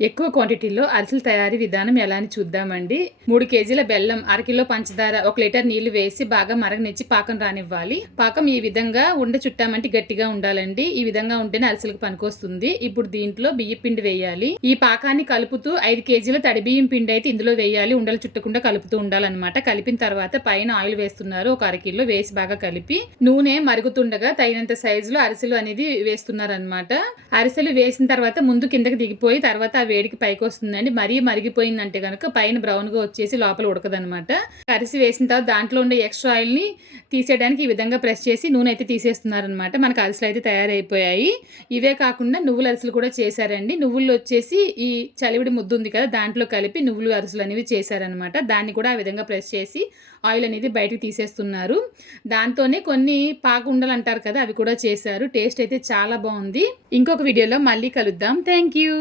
ఎక్కువ క్వాంటిటీలో అరిసెల తయారీ విధానం ఎలా అని చూద్దామండి. 3 కేజీల బెల్లం, 1 కిలో పంచదార, 1 లీటర్ నీళ్లు వేసి బాగా మరగనిచ్చి పాకం రానివ్వాలి. పాకం ఈ విధంగా ఉండ చుట్టామంటే గట్టిగా ఉండాలండి. ఈ విధంగా ఉంటేనే అరిసెలకు పనికొస్తుంది. ఇప్పుడు దీంట్లో బియ్యం పిండి వేయాలి. ఈ పాకాన్ని కలుపుతూ 5 కేజీల తడి బియ్యం పిండి అయితే ఇందులో వేయాలి. ఉండలు చుట్టకుండా కలుపుతూ ఉండాలన్నమాట. కలిపిన తర్వాత పైన ఆయిల్ వేస్తున్నారు. ఒక 1 కిలో వేసి బాగా కలిపి నూనె మరుగుతుండగా తగినంత సైజులో అరిసెలు అనేది వేస్తున్నారనమాట. అరిసెలు వేసిన తర్వాత ముందు కిందకి దిగిపోయి తర్వాత వేడికి పైకి వస్తుందండి. మరీ మరిగిపోయిందంటే కనుక పైన బ్రౌన్గా వచ్చేసి లోపల ఉడకదనమాట. అరిసి వేసిన తర్వాత దాంట్లో ఉండే ఎక్స్ట్రా ఆయిల్ని తీసేయడానికి ఈ విధంగా ప్రెస్ చేసి నూనె అయితే తీసేస్తున్నారనమాట. మనకు అరిసెలు అయితే తయారైపోయాయి. ఇవే కాకుండా నువ్వుల అరిసెలు కూడా చేశారండి. నువ్వులు వచ్చేసి ఈ చలివిడి ముద్ద ఉంది కదా, దాంట్లో కలిపి నువ్వులు అరిసెలు అనేవి చేశారనమాట. దాన్ని కూడా ఆ విధంగా ప్రెస్ చేసి ఆయిల్ అనేది బయటకు తీసేస్తున్నారు. దాంతోనే కొన్ని పాకు ఉండలు అంటారు కదా, అవి కూడా చేశారు. టేస్ట్ అయితే చాలా బాగుంది. ఇంకొక వీడియోలో మళ్ళీ కలుద్దాం. Thank you.